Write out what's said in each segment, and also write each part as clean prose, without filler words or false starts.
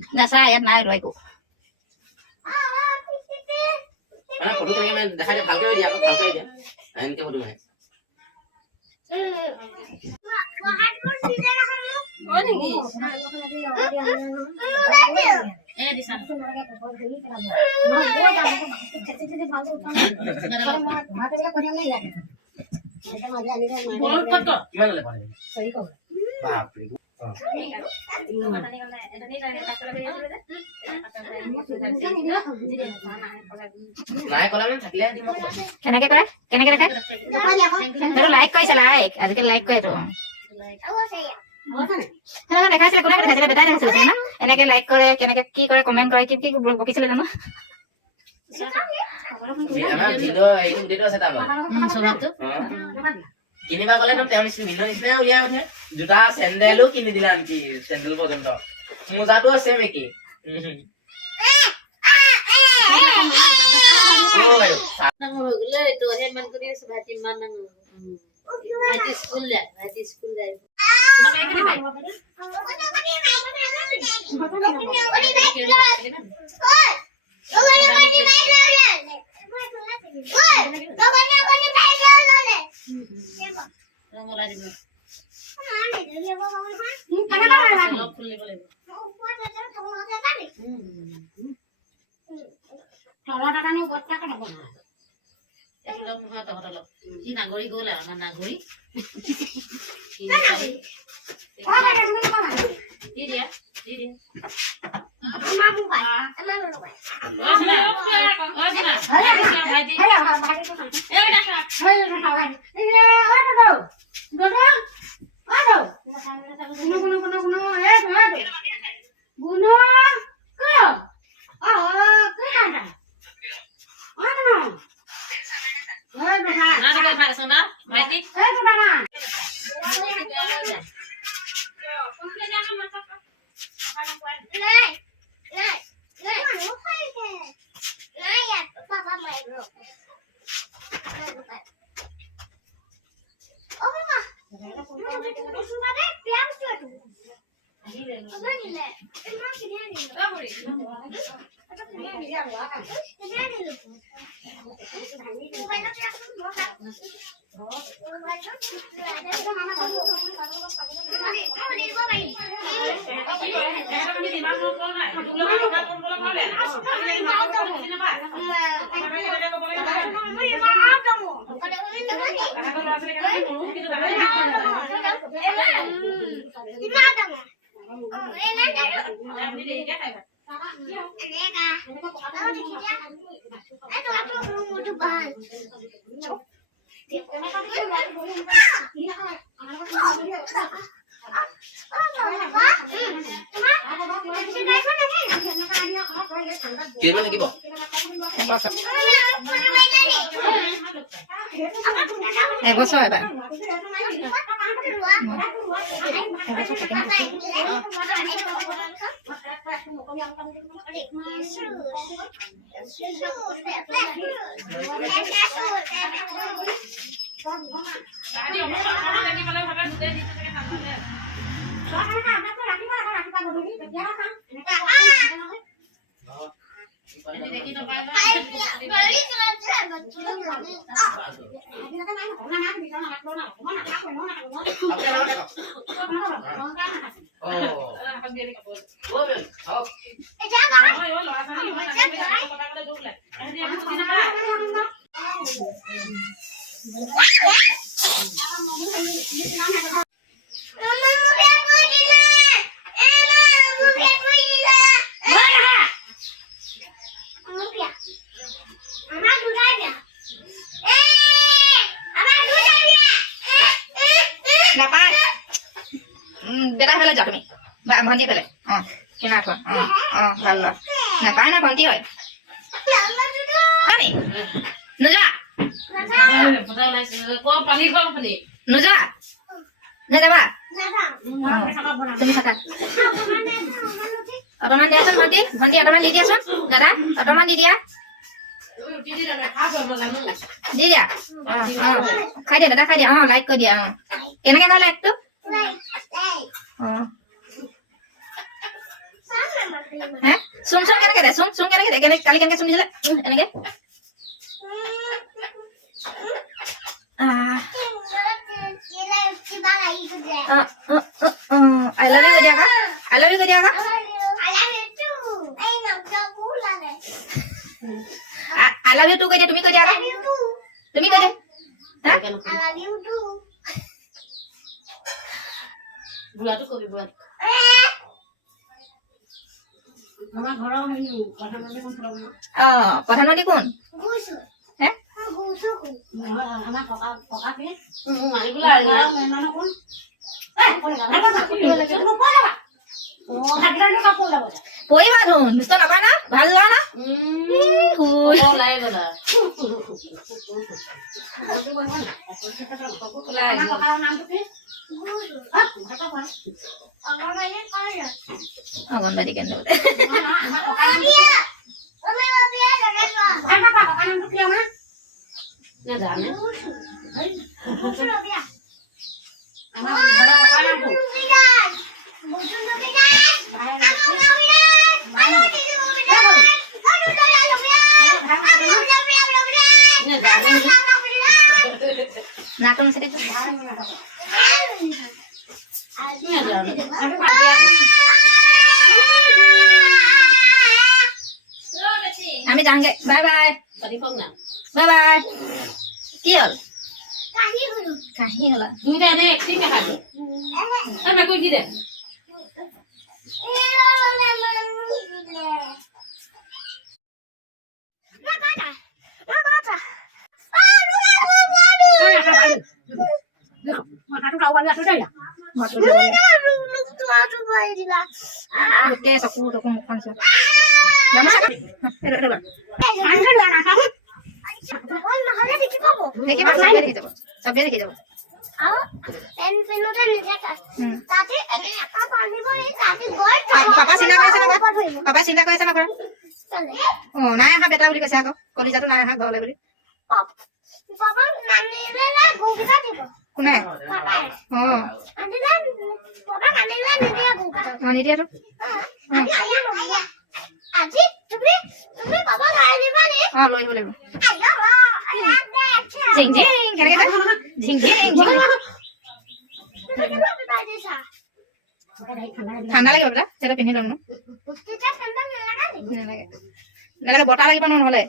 নাচা ইয়াত নাই ৰ একো মানে ফটো কেনেকে মানে দেখাই দিয়া ভালকৈ দিয়া আকৌ ভালকৈ দিয়া এনেকে ফটো মাৰে কিমান ললে পাৰে বাপৰে নাই কলা মানে থাকিলে দিম কেনেকে কৰে কেনেকে দেখাই সেইটো লাইক কৰিছে লাইক আজিকালি লাইক কৰে তো দেখাইছিলে কোনে দেখাইছিলে বেটাই দেখাইছিলে না এনেকে লাইক কৰে কেনেকে কি কৰে কমেণ্ট কৰে কি কি বকিছিলে জানো আমাৰ ভিডিঅ এইটো ভিডিঅ আছে তাৰ স্বভাৱটো কিনিবা গ'লে তো তেওঁ ভিডিঅ নিচিনা উলিয়াই উঠে জোতা চেণ্ডেলো কিনি দিলে আনকি চেণ্ডেল পৰ্যন্ত মোজাটো আছে নেকি নাগৰি গ'ল আমাৰ নাগৰি কিমান লাগিব এবছৰ এবাৰ বেটা ফেলে যাও তুমি ভণ্টি ফেলে কিনা থোৱা ভাল ল নাপায় না ভণ্টি হয় নোযোৱা নোযোৱা নাযাবা তুমি থাকা অকণমান দিয়াচোন ভণ্টি ভণ্টি অকণমান দি দিয়াচোন দাদা অকণমান দি দিয়া দি দিয়া খাই দিয়া দাদা খাই দিয়া লাইক কৰি দিয়া কেনেকে নহয় লাইকটো হে চুম চুম কেনেকে দে চুম চুম কেনেকে দে কালি কেনেকে চুম দিছিলে এনেকে I love you Gadiaka. I love you Gadiaka. I love you too Gadia. Tumi Gadiaka. Tumi Gadia. Hah? বুঢ়াটো কবি বুঢ়াটো আমাৰ ঘৰৰ প্ৰধানমন্ত্ৰী কোন ফুৰাব প্ৰধানমন্ত্ৰী কোন হে আমাৰ ককা কি মাৰিবলৈ আহিলে কোন পঢ়িবা ধুন দুষ্ট নাপায় না ভাল যোৱা না ওলাই গলা নামটো কি অংগনবাড়ী কেন্দ্ৰ নাটক আমি যাওঁগে বাই বাই বাই বাই কি হ'ল কাহি হ'ল দুইটা এনে এক্টিং দেখাবি মেকুৰী দি দে গোটেই চকু টকু মুখখন চব দেখিবা চবেই দেখি যাব চবেই দেখি যাব পাপা চিন্তা কৰিছে নকৰা পাপা চিন্তা কৰিছে নকৰা অ নাই অহা বেটা বুলি কৈছে আকৌ কলিজাটো নাই অহা ঘৰলৈ বুলি কোনে অ নিদিয়াতো অ লৈ আহিব লাগিব ঝিং ঝিং কেনেকে ঝিং ঝিং ঠাণ্ডা লাগিব বেটা সেইটো পিন্ধি ল'ম নালাগে নালাগে বতাহ লাগিব নহ'লে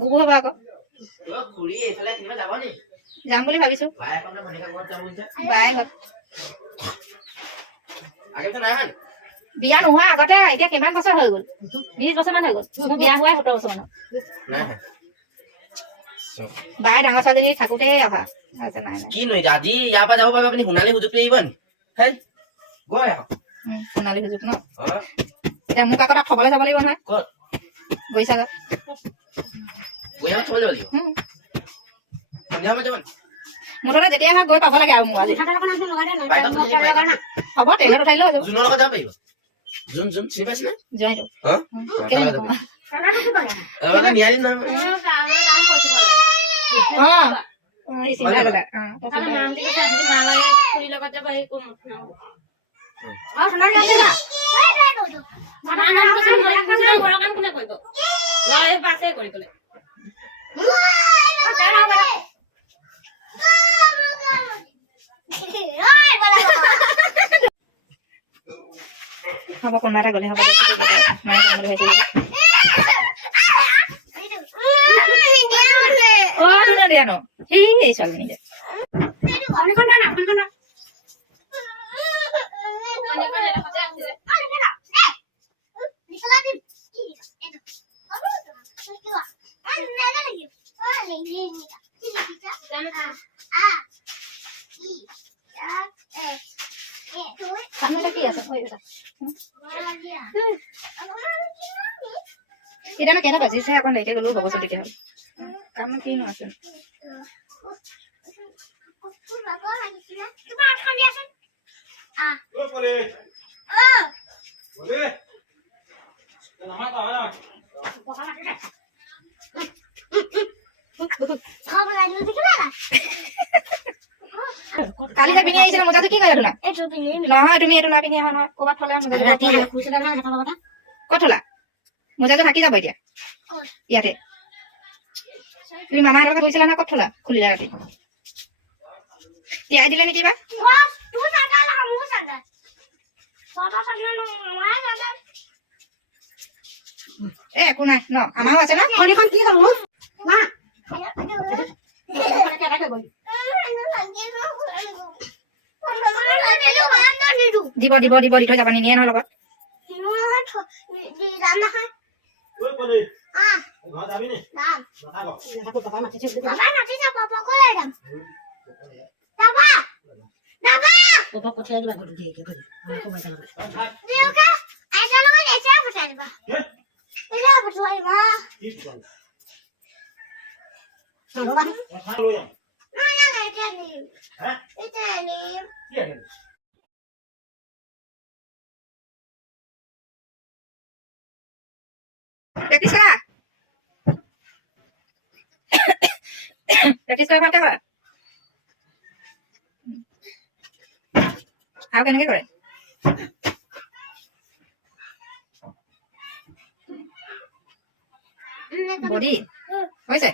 বুবু হ'ব আকৌ যাম বুলি ভাবিছো বাই ঘৰত বিয়া নোহোৱা আগতে এতিয়া কিমান বছৰ হৈ গ'ল 20 বছৰ মান হৈ গ'ল মোৰ বিয়া হোৱাই 17 বছৰ মান বাই ডাঙৰ ছোৱালী থাকোতে অহা কিনো আজি ইয়াৰ পৰা যাব পাৰিব আপুনি সোণালী সুযোগ লাগিব নি সোণালী সুযোগ ন এতিয়া মোক আকৌ তাত থবলৈ যাব লাগিব নহয় গৈছাগত মুঠতে যেতিয়া হয় গৈ পাব লাগে আৰু মোক আজি হ'ব ট্ৰেইনত উঠাই লৈ যাব জোনৰ লগত যাব পাৰিব জোন জোন চিনি পাইছে জোৱাইটো নিয়াৰি নহয় হ'ব কোনোবা এটা গ'লে হ'ব মায়ে যাম বুলি ভাবিছিল অ দিয়া ন সেই ছোৱালীজনী দে কি আছে এতিয়া কেইটা বাজিছে অকণ দেৰিকে গ'লেও হ'ব তেতিয়া হ'ল কাম কিনো আছে কালি যাবি পিন্ধি আহিছিলা মোজাটো কি কৰিলা ধুনা নহয় তুমি এইটো নাই পিন্ধি অহা নহয় ক'ৰবাত থলা মোজাটো ক'ত থলা মোজাটো থাকি যাব এতিয়া ইয়াতে তুমি মামাহঁতৰ লগত গৈছিলা নহয় ক'ত থলা খুলিলা ৰাতি তিয়াই দিলে নেকি বা এ একো নাই ন আমাৰো আছে ন খৰিখন কি হ'ল মা দিব দিব দিব দি থৈ যাবা নিনিয়ে নহয় লগত পপা পঠিয়াই দিবা ঘৰটো দিয়ে ঘৰটো প্ৰেক্টিছ কৰা প্ৰেক্টিছ কৰা ভালকে কৰা আৰু কেনেকে কৰে বডি হৈছে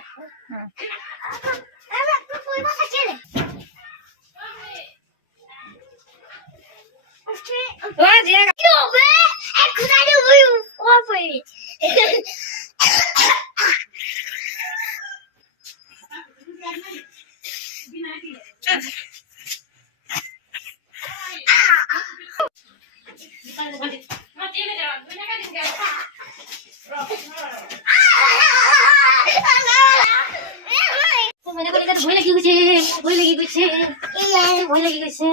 ভয় লাগি গৈছে ভয় লাগি গৈছে ভয় লাগি গৈছে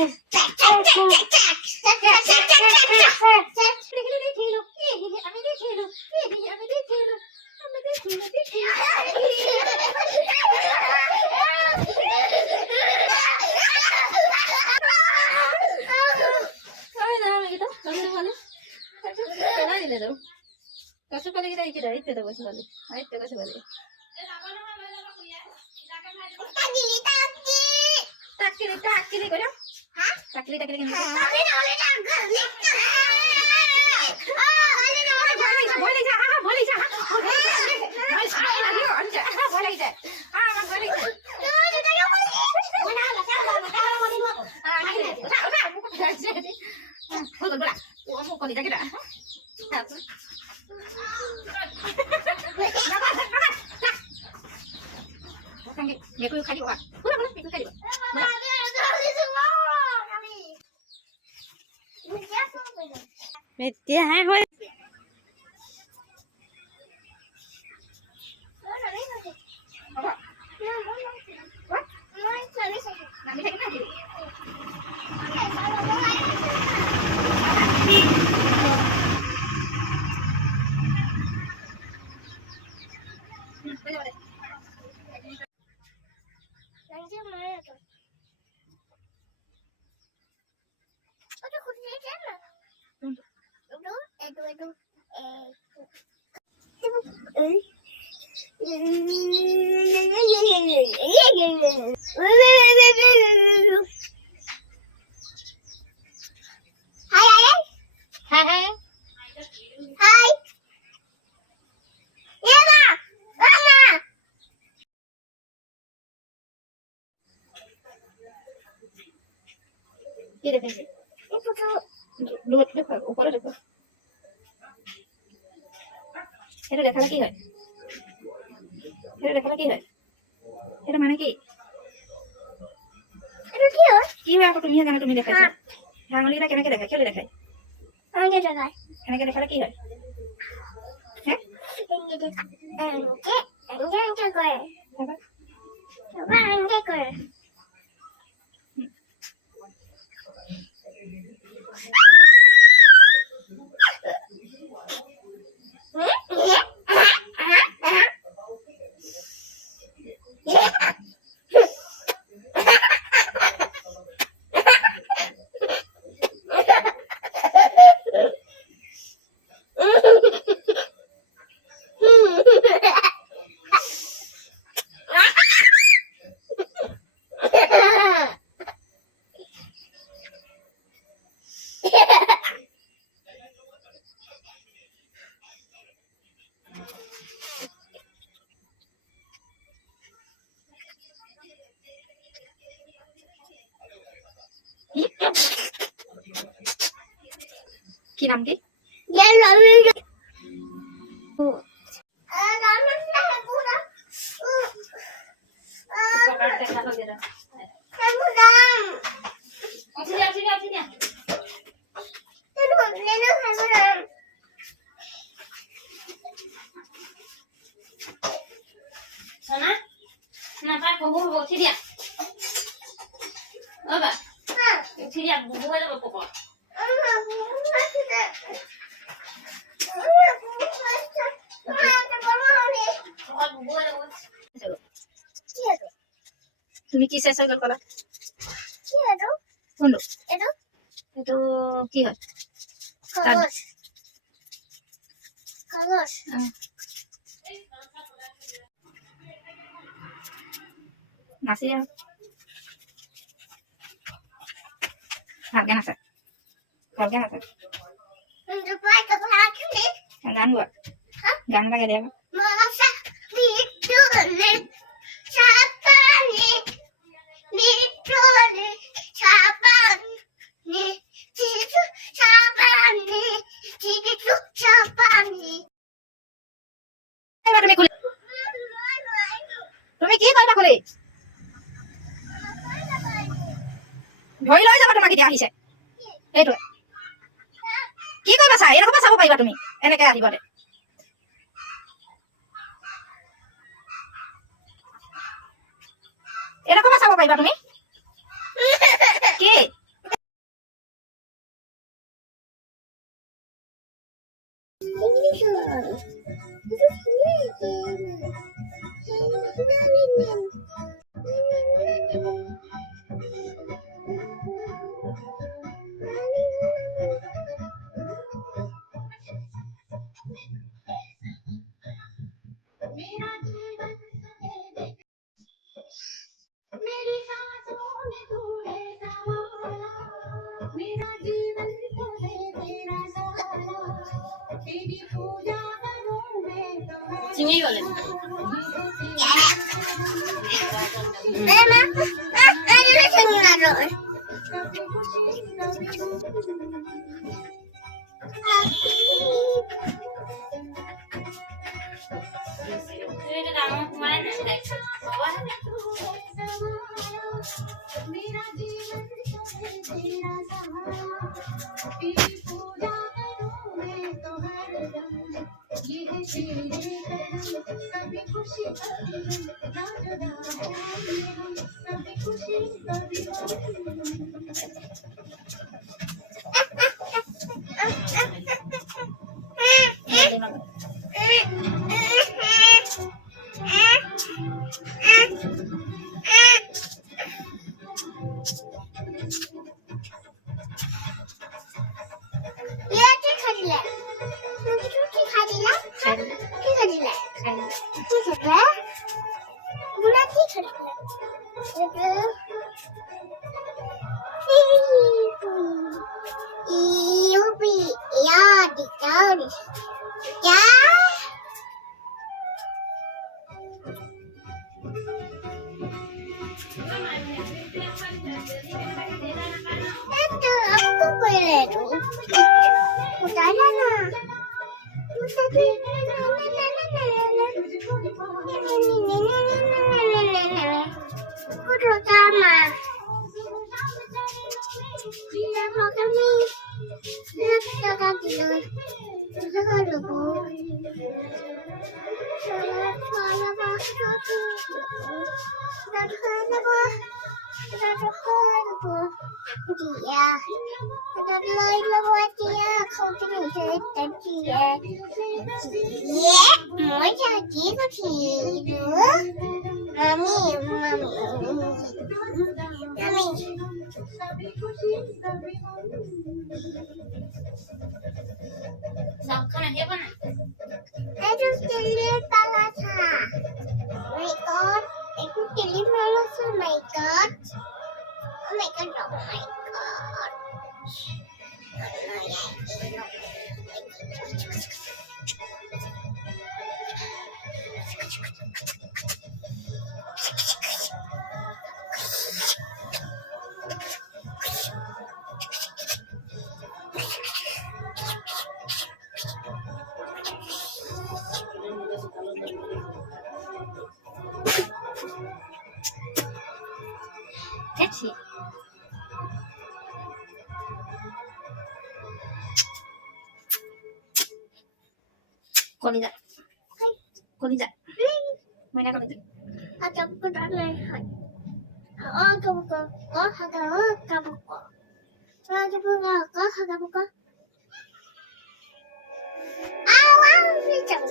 কচু পালি কেইটা এইকেইটা এইটো কচু পালি এইটো কচু পালি টাকিলি টাকিলি কইলো হ্যাঁ টাকিলি টাকিলি কেন মেকুৰী খাই দিব মেকুৰী খাই দিব এতিয়াহে হয় এটা দেখালে কি হয় এটা দেখালে কি হয় এটা মানে কি কি হয় আকৌ তুমিহে জানো তুমি দেখাইছা আঙুলিটা কেনেকে দেখায় কেলে দেখায় এনেকে দেখালে কি হয় কি নাম কি Sana, kenapa kamu bawa dia? Apa? Dia buat apa pokok? তুমি কি শেষ হয়ে কলা কোনটো এইটো কি হয় নাচি আৰু ভালকে নাচে ভালকে নাচে গান গোৱা গান লাগে দিয়া তুমি কি কৰিবা খুলি ধৰি লৈ যাবা তোমাক এতিয়া আহিছে এইটোৱে কি কৰিবা চাই এৰকম চাব পাৰিবা তুমি এনেকে আহিব দে এৰকম চাব পাৰিবা তুমি কি Sini boleh. Ini kamu kemana? Bawah. Koniza. Koniza. Mana koniza? Ada bukan lehat. Ada bukan. Ada bukan. Ada bukan. Ada bukan. Awang macam.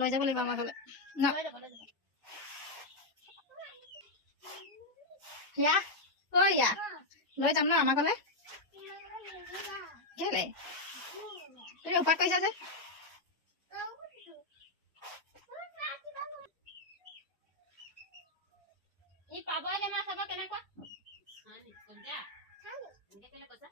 লৈ যাব লাগিব আমাৰ ঘৰলে ন ইয়া ঐ ইয়া লৈ যাম ন আমাৰ ঘৰলে কেলে তুমি উপায় কৰিছা যে ই পাবলে মাছ হ'ব কেনেকুৱা কোনটা এনেকে কেলে কৈছা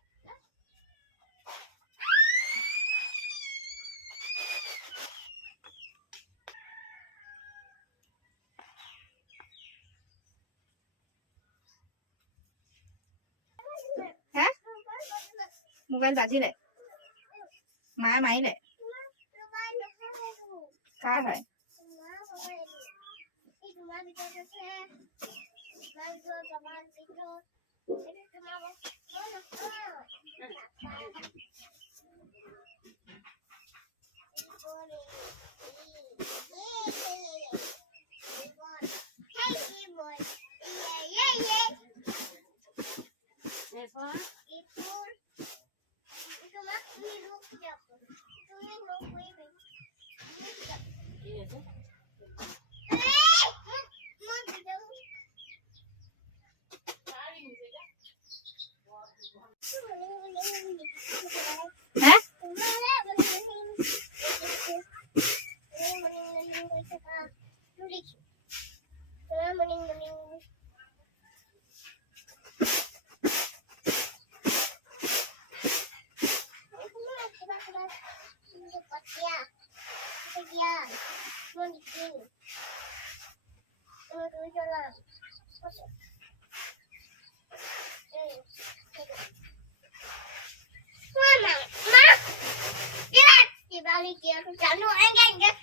হে মোবাইল বাজিলে মায়ে মাৰিলে কাৰ হয় হে Di balik dia, jangan lu enggak.